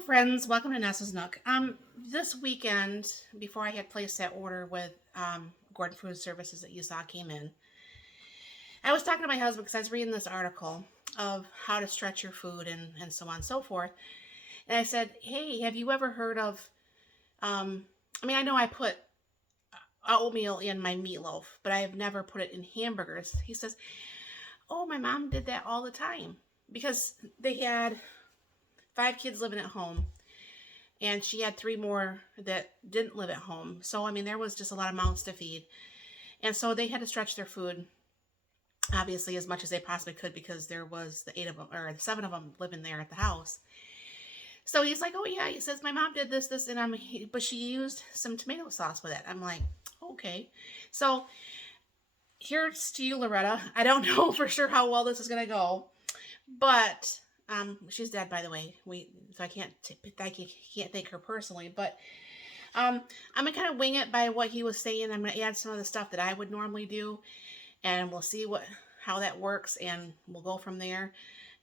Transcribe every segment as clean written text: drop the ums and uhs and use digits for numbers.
Hello, friends. Welcome to Nessa's Nook. This weekend, before I had placed that order with Gordon Food Services that you saw came in, I was talking to my husband because I was reading this article of how to stretch your food and so on and so forth. And I said, "Hey, have you ever heard of?" Um, I know I put oatmeal in my meatloaf, but I have never put it in hamburgers. He says, "Oh, my mom did that all the time because they had 5 kids living at home." And she had 3 more that didn't live at home. So, there was just a lot of mouths to feed. And so they had to stretch their food, obviously, as much as they possibly could because there was the 8 of them, or the 7 of them living there at the house. So he's like, "Oh, yeah," he says, "my mom did this, and but she used some tomato sauce with it." I'm like, "Okay." So here's to you, Loretta. I don't know for sure how well this is going to go, but she's dead, by the way. So I can't thank her personally, but I'm gonna kind of wing it by what he was saying. I'm gonna add some of the stuff that I would normally do, and we'll see how that works, and we'll go from there,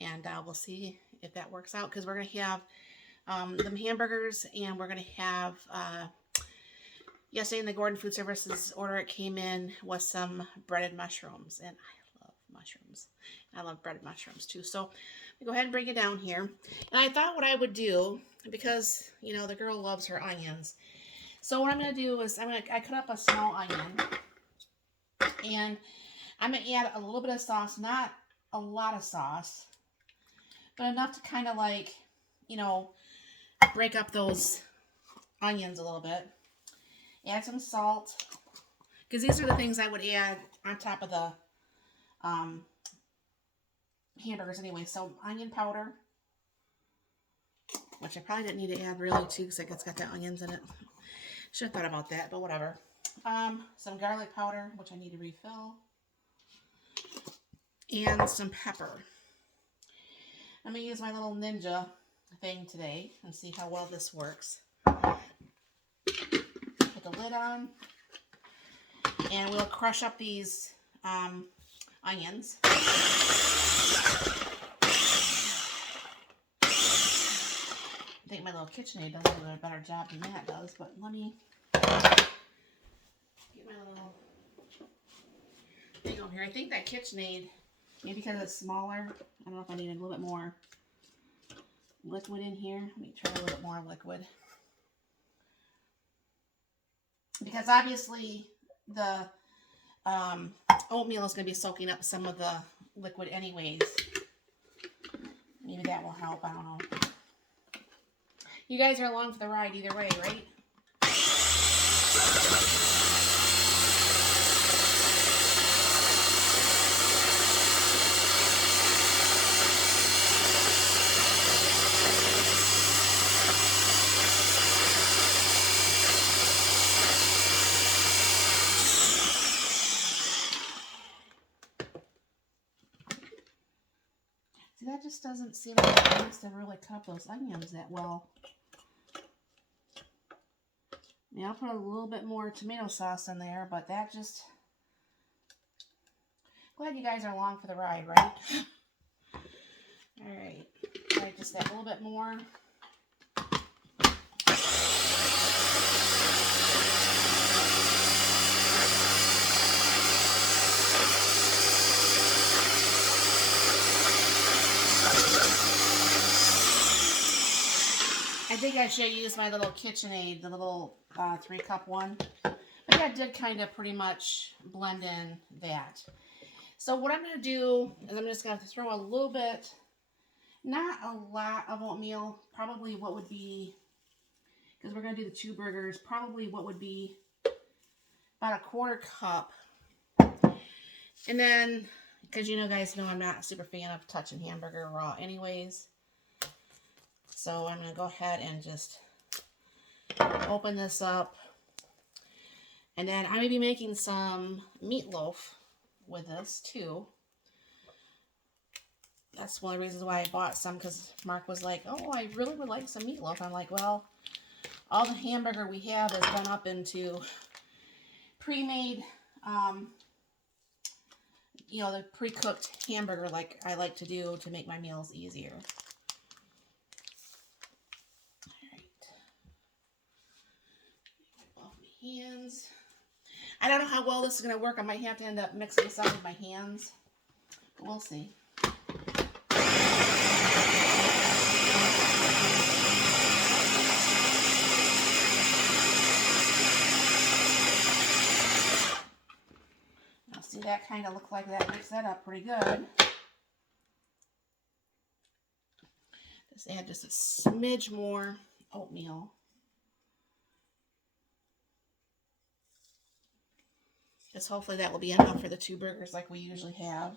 and we'll see if that works out because we're gonna have them hamburgers, and we're gonna have yesterday in the Gordon Food Services order it came in with some breaded mushrooms, and I love mushrooms. I love breaded mushrooms too. So go ahead and bring it down here. And I thought what I would do, because the girl loves her onions. So what I'm gonna do is I cut up a small onion, and I'm gonna add a little bit of sauce, not a lot of sauce, but enough to kind of like, you know, break up those onions a little bit. Add some salt, because these are the things I would add on top of the um, hamburgers anyway. So onion powder, which I probably didn't need to add really too, because it's got the onions in it. Should have thought about that, but whatever. Some garlic powder, which I need to refill, and some pepper. I'm gonna use my little ninja thing today and see how well this works. Put the lid on, and we'll crush up these onions. I think my little KitchenAid does a better job than that does, but let me get my little thing over here. I think that KitchenAid, maybe because it's smaller, I don't know if I need a little bit more liquid in here. Let me try a little bit more liquid. Because obviously the oatmeal is going to be soaking up some of the liquid anyways. Maybe that will help. I don't know. You guys are along for the ride either way, right? See, that just doesn't seem like it wants to really cut those onions that well. I'll put a little bit more tomato sauce in there, but that just... Glad you guys are along for the ride, right? Alright. Try just that little bit more. I think I should use my little KitchenAid, the little 3-cup one. But that did kind of pretty much blend in that. So what I'm going to do is I'm just going to throw a little bit, not a lot of oatmeal, probably what would be, because we're going to do the 2 burgers, probably what would be about a 1/4 cup. And then, because guys know I'm not a super fan of touching hamburger raw anyways. So I'm going to go ahead and just open this up. And then I'm going to be making some meatloaf with this too. That's one of the reasons why I bought some, because Mark was like, "Oh, I really would like some meatloaf." I'm like, well, all the hamburger we have is done up into pre-made, the pre-cooked hamburger like I like to do to make my meals easier. hands. I don't know how well this is going to work. I might have to end up mixing this up with my hands. We'll see. Now see, that kind of looked like that mixed that up pretty good. Just add just a smidge more oatmeal. Just hopefully that will be enough for the 2 burgers like we usually have.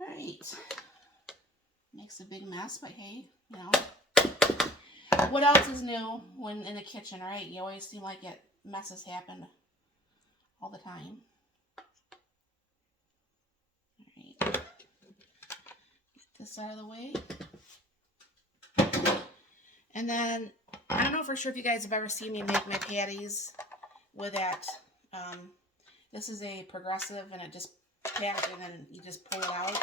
Alright. Makes a big mess, but hey, you know. What else is new when in the kitchen, right? You always seem like messes happen all the time. Alright. Get this out of the way. And then, I don't know for sure if you guys have ever seen me make my patties with that. This is a progressive, and it just pats and then you just pull it out.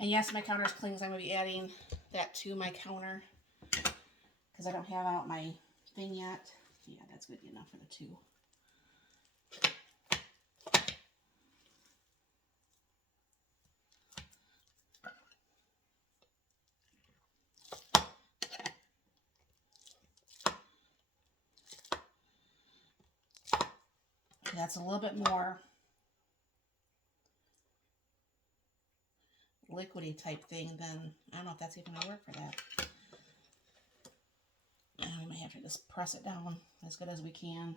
And yes, my counter's clean, so I'm going to be adding that to my counter because I don't have out my thing yet. Yeah, that's good enough for the 2. That's a little bit more liquidy type thing than, I don't know if that's even going to work for that. And we might have to just press it down as good as we can.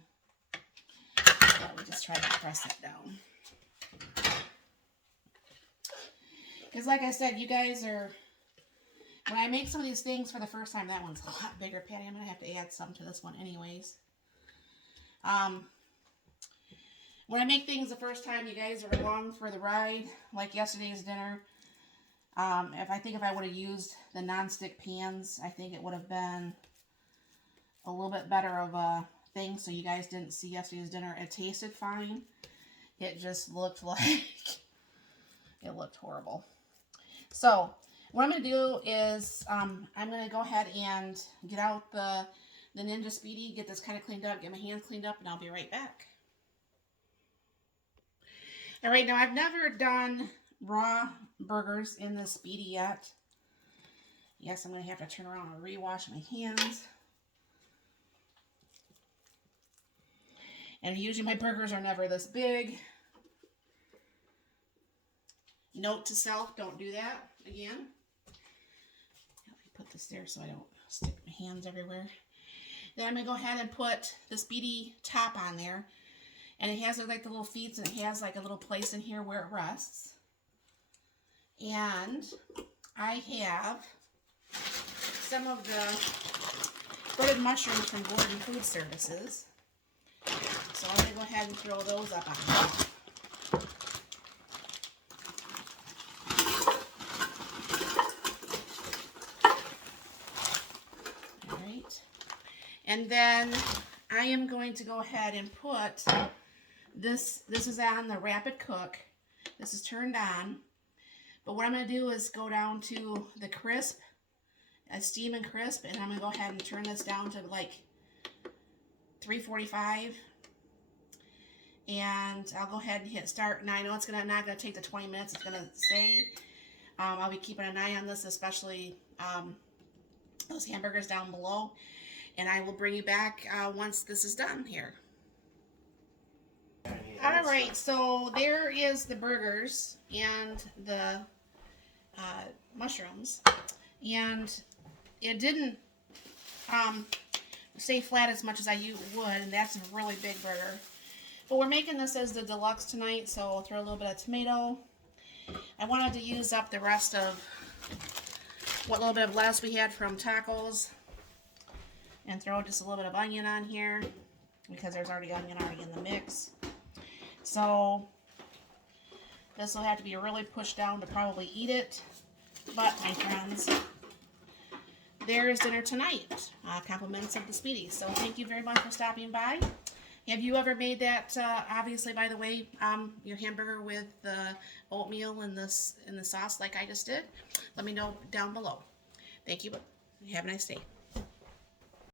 Yeah, we just try to press it down. Because like I said, you guys are, when I make some of these things for the first time, that one's a lot bigger patty. I'm going to have to add some to this one anyways. When I make things the first time, you guys are along for the ride, like yesterday's dinner. If I would have used the non-stick pans, I think it would have been a little bit better of a thing, so you guys didn't see yesterday's dinner. It tasted fine. It just looked like, it looked horrible. So, what I'm going to do is, I'm going to go ahead and get out the Ninja Speedy, get this kind of cleaned up, get my hands cleaned up, and I'll be right back. Alright, now I've never done raw burgers in the Speedy yet. Yes, I'm going to have to turn around and rewash my hands. And usually my burgers are never this big. Note to self, don't do that again. Let me put this there so I don't stick my hands everywhere. Then I'm going to go ahead and put the Speedy top on there. And it has like the little feet, and it has like a little place in here where it rests. And I have some of the breaded mushrooms from Gordon Food Services. So I'm going to go ahead and throw those up on there. Alright. And then I am going to go ahead and put this is on the rapid cook. This is turned on. But what I'm going to do is go down to the crisp, steam and crisp, and I'm going to go ahead and turn this down to like 345. And I'll go ahead and hit start. Now I know it's not going to take the 20 minutes. It's going to say. I'll be keeping an eye on this, especially those hamburgers down below. And I will bring you back once this is done here. Alright, so there is the burgers and the mushrooms. And it didn't stay flat as much as I would, and that's a really big burger. But we're making this as the deluxe tonight, so I'll throw a little bit of tomato. I wanted to use up the rest of what little bit of lettuce we had from tacos. And throw just a little bit of onion on here, because there's already onion in the mix. So this will have to be really pushed down to probably eat it. But my friends, there is dinner tonight. Compliments of the Speedy. So thank you very much for stopping by. Have you ever made that? Obviously, by the way, your hamburger with the oatmeal and the sauce like I just did. Let me know down below. Thank you. Have a nice day.